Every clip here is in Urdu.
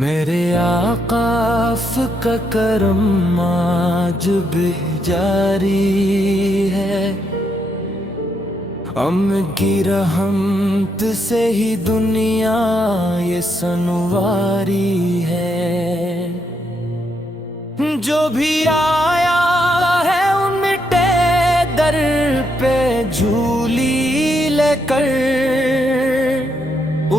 میرے آقا کا کرم آج بھی جاری ہے، کی رحمت سے ہی دنیا یہ سنواری ہے۔ جو بھی آیا ہے امٹے در پہ جھولی لے کر،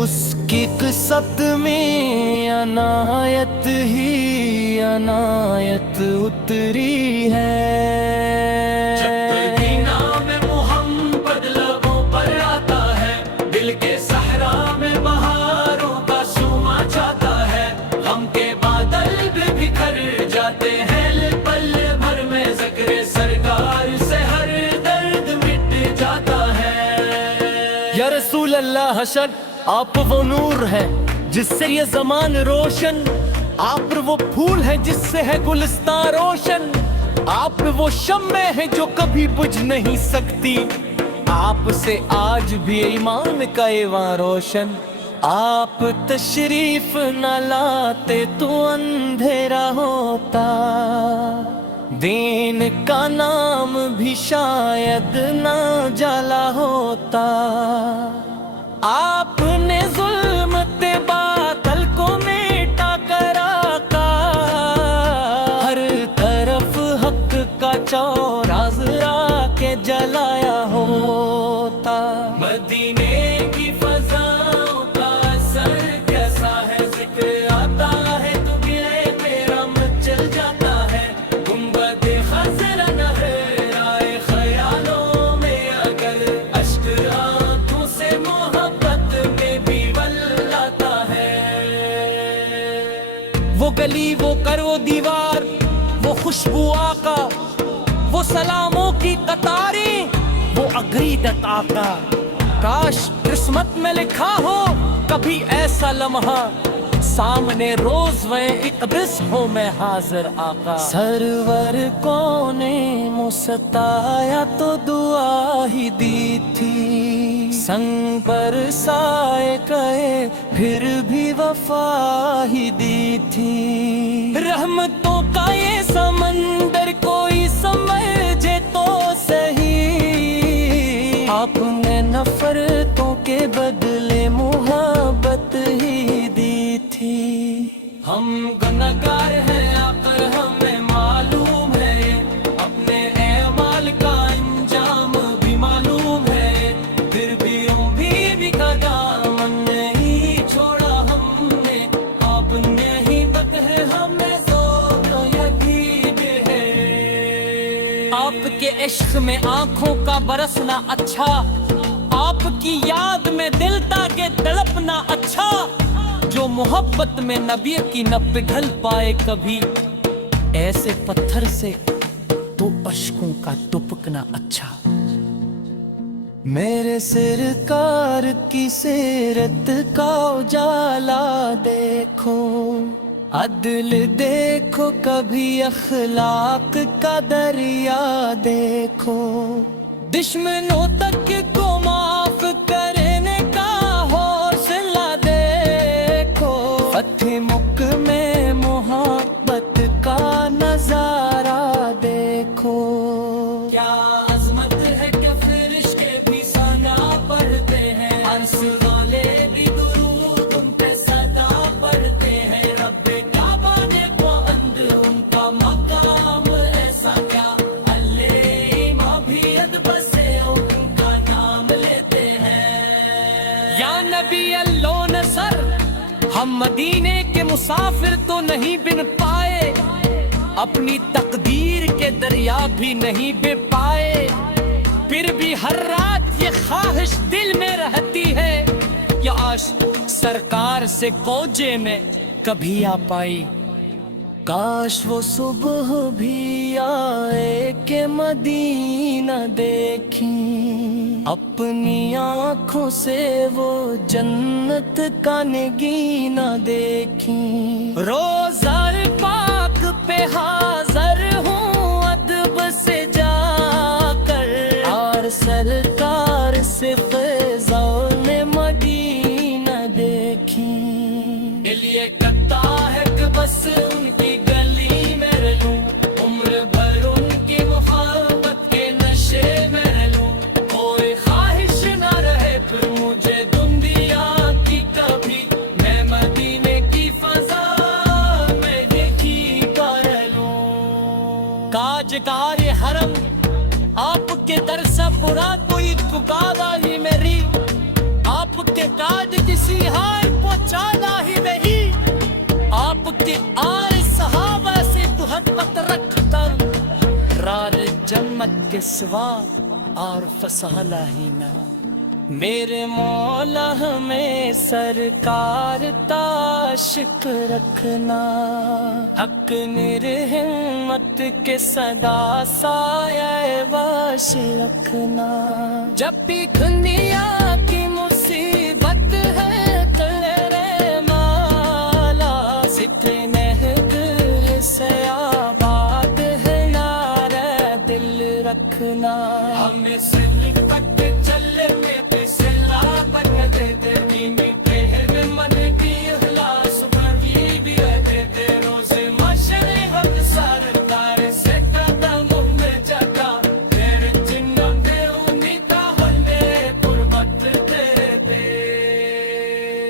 اس کی قسط میں عنایت ہی عنایت اتری ہے۔ یا رسول اللہ حشر، آپ وہ نور ہے جس سے یہ زمان روشن، آپ وہ پھول ہے جس سے ہے گلستان روشن، آپ وہ شمع ہے جو کبھی بجھ نہیں سکتی، آپ سے آج بھی ایمان کا ایواں روشن۔ آپ تشریف نہ لاتے تو اندھیرا ہوتا، دین کا نام بھی شاید نہ جلا ہوتا۔ آپ نے ظلمت باطل کو میٹا کر آقا، ہر طرف حق کا چوراغ را کے جلایا ہوتا۔ مدینے کی فضاؤں کا اثر کیسا ہے، ذکر آتا ہے تو گلے میرا مچل جاتا ہے۔ گنبد خضر نظر آئے خیالوں میں، اگر اشک آنکھوں سے محبت میں بھی ولاتا ہے۔ وہ گلی، وہ کر، وہ دیوار، وہ خوشبو آقا، وہ سلاموں کی قطاریں، وہ عقیدت آقا۔ کاش قسمت میں لکھا ہو کبھی ایسا لمحہ، سامنے روز میں اقدس ہوں میں حاضر آقا۔ سرور کو نے مستایا تو دعا ہی دی تھی، سنگ پر سائے کہے پھر بھی وفا ہی دی تھی۔ رحمتوں کا یہ سمندر کوئی سمجھے تو صحیح، آپ نے نفرتوں کے بدلے محبت ہی دی تھی۔ ہم گنہگار ہیں آخر ہمیں معلوم ہے، اپنے اعمال کا انجام بھی معلوم ہے، پھر بھی بھی کا دامن نہیں چھوڑا ہم نے، آپ نے ہی تک ہے ہمیں تو یقین ہے۔ آپ کے عشق میں آنکھوں کا برسنا اچھا، آپ کی یاد میں دل تاکہ تڑپنا اچھا، جو محبت میں نبی کی نہ پگھل پائے کبھی، ایسے پتھر سے تو اشکوں کا ٹپکنا اچھا۔ میرے سرکار کی سیرت کا اجالا دیکھو، عدل دیکھو، کبھی اخلاق کا دریا دیکھو، دشمنوں تک کو معاف کرنے کا حوصلہ دیکھو، فتح مک میں محبت کا نظارہ دیکھو۔ کیا عظمت ہے کہ فرش کے بھی ثنا پڑھتے ہیں، عرش والے بھی درود ان پہ صدا پڑھتے ہیں، رب کعبہ نے بلند ان کا مقام ایسا کیا، اللہ بھی ادب سے ان کا نام لیتے ہیں۔ یا نبی اللہ نصر، ہم مدینے کے مسافر تو نہیں بن پائے، اپنی تقدیر کے دریا بھی نہیں بے پائے، پھر بھی ہر رات یہ خواہش دل میں رہتی ہے، یا آش سرکار سے کوجے میں کبھی آ پائی۔ کاش وہ صبح بھی آئے کہ مدینہ دیکھیں، اپنی آنکھوں سے وہ جنت کا نگینہ دیکھیں، روزہ پاک پہ حاضر ہوں ادب سے جا کر، اور سرکار سے فیضان مدینہ دیکھیں۔ یہ مراد کوئی پکارا ہی میری آپ کے کاج کسی ہائے پہنچانا ہی نہیں آپ کی آل صحابہ سے محبت رکھتا رار جمت کے سوا اور فسالہ ہی نہ میرے مولا ہمیں سرکار تاشق رکھنا حق نر ہمت کے صدا سایہ واش رکھنا جب بھی دنیا کی مصیبت ہے تیرے مولا ذکر نہر سے آباد ہے نعرہ دل رکھنا ہمیں سلک چلے میں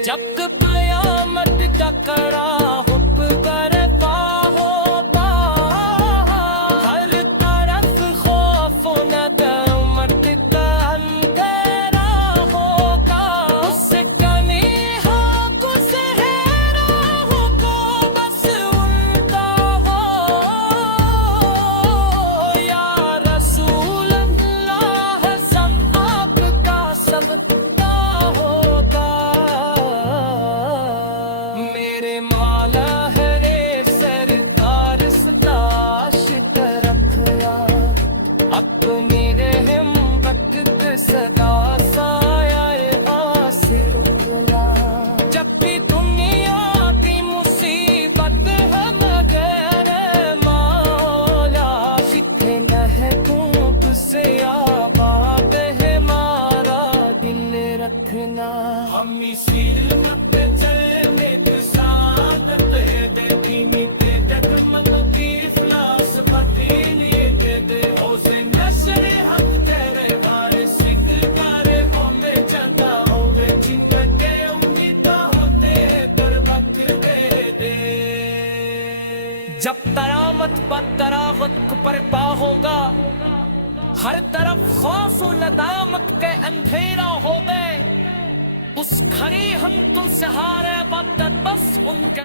جب قیامت کا کڑا حب برپا ہوگا ہر طرف خوف و ندامت کا اندھیرا ہوگا اس کمی ہو کو سہرا ہو کو بس ان کا ہو یا رسول اللہ سب آپ کا سب کا ہوگا میرے مولا ہے سرکار ستاش رکھنا اپنی رحم وقت صدا سایہ آس رکھنا جب بھی دنیا کی مصیبت ہے مگر مولا سکھے نہ دھوپ سے آباد ہے ہمارا دل رکھنا ہم اسی علم پہ چلے میں سعادت ہے دے دینی تے جگمگ کی افلاس فتح لیے دے دے حوصے نشر حق تیرے بارے سکر کارے قوم جنگا ہوئے جن کے امیدہ ہوتے در وقت دے دے جب ترامت پر تراغت کو پرپا ہوگا ہر طرف خوف و ندامت کے اندھیرا ہو گئے اس کھری ہم تم سے ہارے وقت بس ان کے